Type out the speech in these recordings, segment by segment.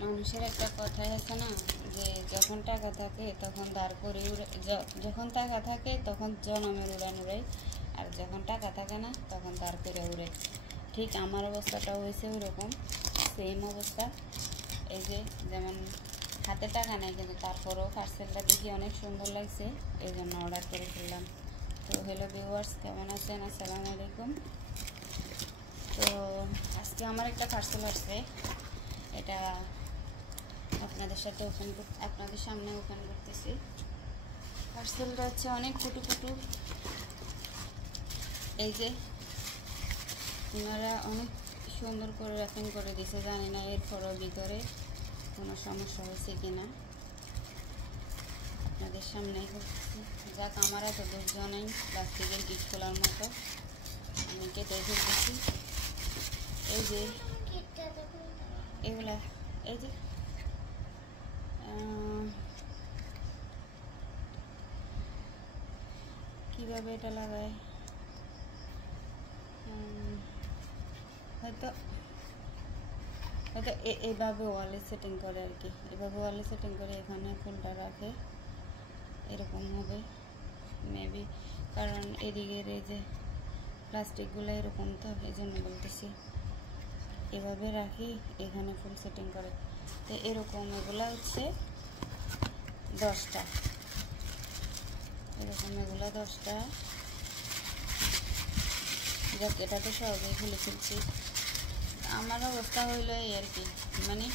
মানুষের একটা কথাই আছে না, যে যখন টাকা থাকে তখন দাঁড় করে উড়ে, যখন টাকা থাকে তখন জনমের উড়ান উড়াই, আর যখন টাকা থাকে না তখন দাঁড় করে উড়ে। ঠিক আমার অবস্থাটাও হয়েছে ওইরকম, সেম অবস্থা। এই যে যেমন হাতে টাকা নেই, কিন্তু তারপরেও পার্সেলটা দেখি অনেক সুন্দর লাগছে, এই জন্য অর্ডার করে ফেললাম। তো হ্যালো ভিউয়ার্স, কেমন আছেন? আসসালামু আলাইকুম। তো আজকে আমার একটা পার্সেল আসছে, এটা আপনাদের সামনে ওপেন করতেছি। পার্সেলটা হচ্ছে অনেক কুটু কুটু। এই যে ওনারা অনেক সুন্দর করে র্যাপিং করে দিছে, জানি না এরপরও ভিতরে কোনো সমস্যা হয়েছে কিনা, আপনাদের সামনেই করতেছি। যাক, আমার এত ধৈর্য নেই প্লাস্টিকের গিট খোলার মতো, আমি কেটে ফেলতেছি। এই যে এগুলা, এই যে কিভাবে এটা লাগায়, হয়তো এইভাবে ওয়ালে সেটিং করে আর কি, এভাবে ওয়ালে সেটিং করে এখানে ফুলটা রাখে, এরকম হবে মেবি, কারণ এদিকের এই যে প্লাস্টিকগুলো এরকম, তো এই জন্য বলতেছি এভাবে রাখি, এখানে ফুল সেটিং করে। তো এরকম এগুলা হচ্ছে 10টা, এরকম এগুলা 10টা। যাক, এটা তো সহজেই খুলে ফেলছি। আমার অবস্থা হইলো এই আর কি, মানে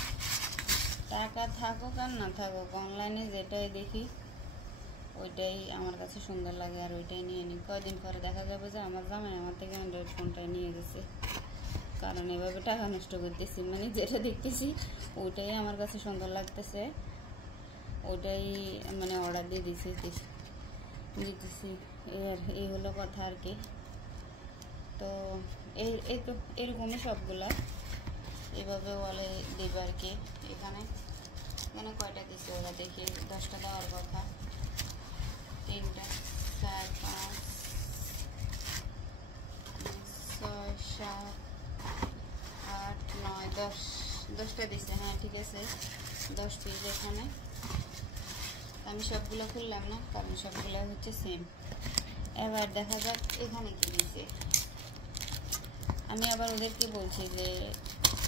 টাকা থাকুক আর না থাকুক, অনলাইনে যেটাই দেখি ওইটাই আমার কাছে সুন্দর লাগে, আর ওইটাই নিয়ে নিই। কয়দিন পরে দেখা যাবে যে আমার জামাই আমার থেকে অ্যান্ড্রয়েড ফোনটাই নিয়ে গেছে, কারণ এভাবে টাকা নষ্ট করতেছি। মানে যেটা দেখতেছি ওইটাই আমার কাছে সুন্দর লাগতেছে, ওইটাই মানে অর্ডার দিয়ে দিতেছি। এই হলো কথা আর কি। তো এই তো এরকমই সবগুলা এভাবে ওয়ালে দেবে আর কি। এখানে কয়টা দিচ্ছে ওরা দেখি, 10টা দেওয়ার কথা, 3টা 4 5 6 7 8 9 10টা দিচ্ছে। হ্যাঁ ঠিক আছে, 10 পিস এখানে। আমি সবগুলো খুললাম না, কারণ সবগুলো হচ্ছে সেম। এবার দেখা যাক এখানে কি দিচ্ছে। আমি আবার ওদেরকে বলছি যে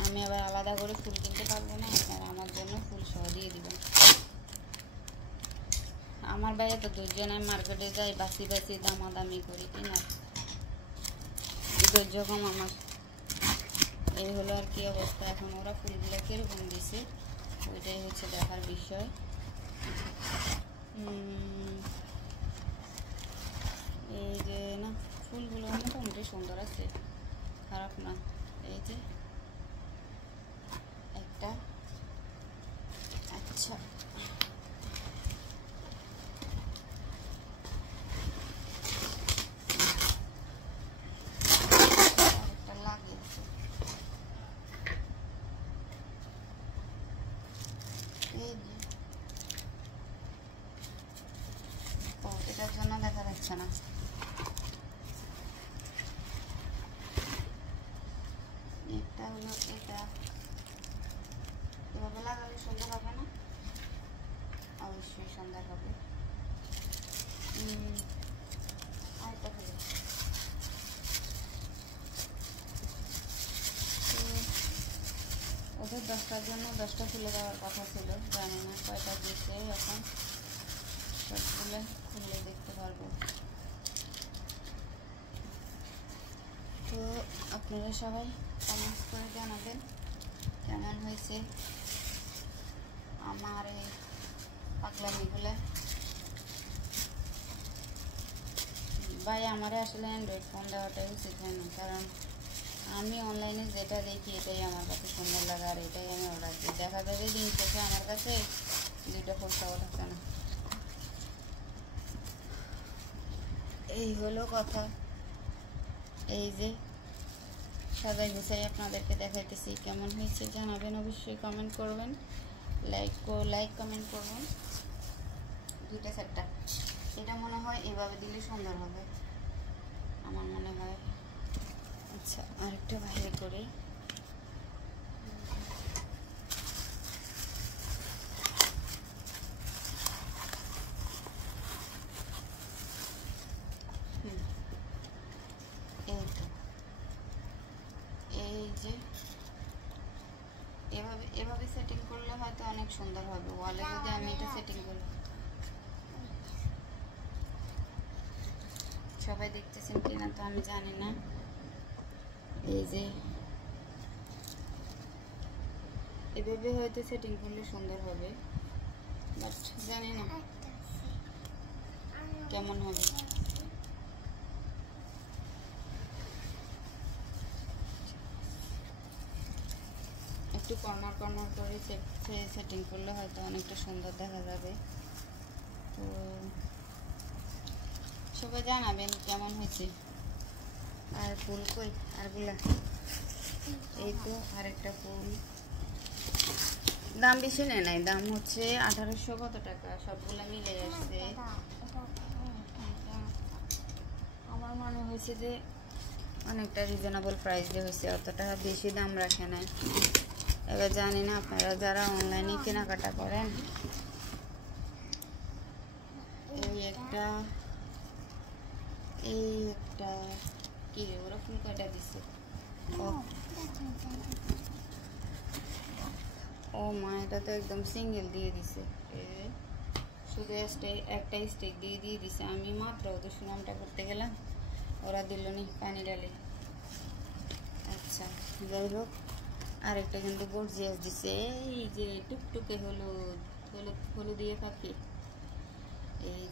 আমি আবার আলাদা করে ফুল কিনতে পারবো না, আপনারা আমার জন্য ফুল সহ দিয়ে দিবেন। আমার ভাই এত ধৈর্য নাই, মার্কেটে যাই বাসি বাসি দামাদামি করি কিনা, ধৈর্য কম আমার। এই হলো আর কি অবস্থা। এখন ওরা ফুলগুলো কীরকম দিছে ওইটাই হচ্ছে দেখার বিষয়। এই যে না, ফুলগুলো মোটামুটি সুন্দর আছে, খারাপ না। এই যে একটা, আচ্ছা আরেকটা লাগিয়েছে। এই যে ও, এটার জন্য দেখা যাচ্ছে না। এটা হলো, এটা এভাবে লাগালে সুন্দর হবে না? অবশ্যই সুন্দর হবে। আরেকটা হলো, ওদের 10টার জন্য 10টা খুলে দেওয়ার কথা ছিল, জানি না কয়টা দিচ্ছে। এখন সবগুলো খুলে দেখতে পারবো। তো আপনারা সবাই কমেন্ট করে জানাবেন কেমন হয়েছে আমার এই পাগলামিগুলো। ভাই, আমারে আসলে অ্যান্ড্রয়েড ফোন দেওয়াটাই উচিত হয় না, কারণ আমি অনলাইনে যেটা দেখি এটাই আমার কাছে সুন্দর লাগে, আর এটাই আমি অর্ডার দিই। দেখা যাবে দিন শেষে আমার কাছে 2টা ফুল পাওয়া থাকে না। এই হলো কথা। এই যে সাজাই গুছাই আপনাদেরকে দেখাইতেছি, কেমন হয়েছে জানাবেন, অবশ্যই কমেন্ট করবেন, লাইক কমেন্ট করবেন। 2টা 4টা, এটা মনে হয় এভাবে দিলে সুন্দর হবে আমার মনে হয়। আচ্ছা, আরেকটা বাইরে করে যে এভাবে এভাবে সেটিং করলে হয়তো অনেক সুন্দর হবে। ওয়ালে যদি আমি এটা সেটিং করি, সবাই দেখতেছেন কিনা তো আমি জানি না। এই যে এভাবে হয়তো সেটিং করলে সুন্দর হবে, বাট জানি না কেমন হবে। একটু কর্নার কর্নার করে সেটিং করলে হয়তো অনেকটা সুন্দর দেখা যাবে। তো সবাই জানাবেন কেমন হয়েছে। আর ফুল কই আরগুলা, এই তো আরেকটা ফুল। দাম বেশি নেয় নাই, দাম হচ্ছে 1800 কত টাকা, সবগুলা মিলে আসছে। আমার মনে হয়েছে যে অনেকটা রিজনেবল প্রাইস দিয়ে হয়েছে, অতটা বেশি দাম রাখে নাই। এবার জানি না আপনারা যারা অনলাইনে কেনাকাটা করেন, এই একটা কি ওরকম কয়টা দিচ্ছে। ও মা, এটা তো একদম সিঙ্গেল দিয়ে দিছে, শুধু একটা স্টেক দিয়ে দিছে। আমি মাত্র ওদের সুনামটা করতে গেলাম, ওরা দিল নি পানি ডালে। আচ্ছা যাই হোক, আরেকটা কিন্তু গর্জিয়াস দিছে, এই যে টুকটুকে হলুদ হলুদ হলুদিয়া পাখি। এই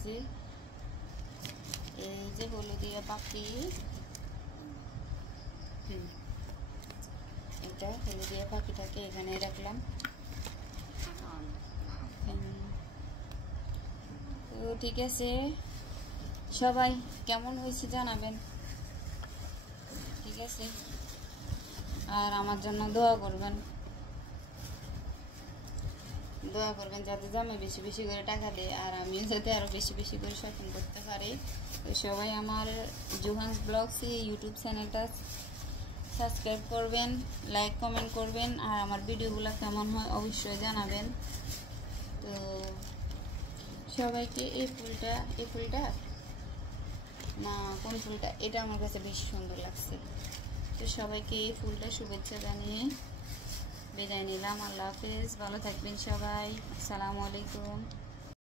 যে হলুদিয়া পাখি, এটা হলুদিয়া পাখিটাকে এখানে রাখলাম। তো ঠিক আছে, সবাই কেমন হয়েছে জানাবেন, ঠিক আছে। আর আমার জন্য দোয়া করবেন যাতে জামাই বেশি বেশি করে টাকা দেয়, আর আমিও যাতে আরও বেশি বেশি করে শপিং করতে পারি। তো সবাই আমার জোহান্স ব্লগস ইউটিউব চ্যানেলটা সাবস্ক্রাইব করবেন, লাইক কমেন্ট করবেন, আর আমার ভিডিওগুলো কেমন হয় অবশ্যই জানাবেন। তো সবাইকে এই ফুলটা না কোন ফুলটা, এটা আমার কাছে বেশি সুন্দর লাগছে। তো সবাইকে এই ফুলটা শুভেচ্ছা জানিয়ে বিদায় নিলাম। আল্লাহ হাফেজ, ভালো থাকবেন সবাই। আসসালামু আলাইকুম।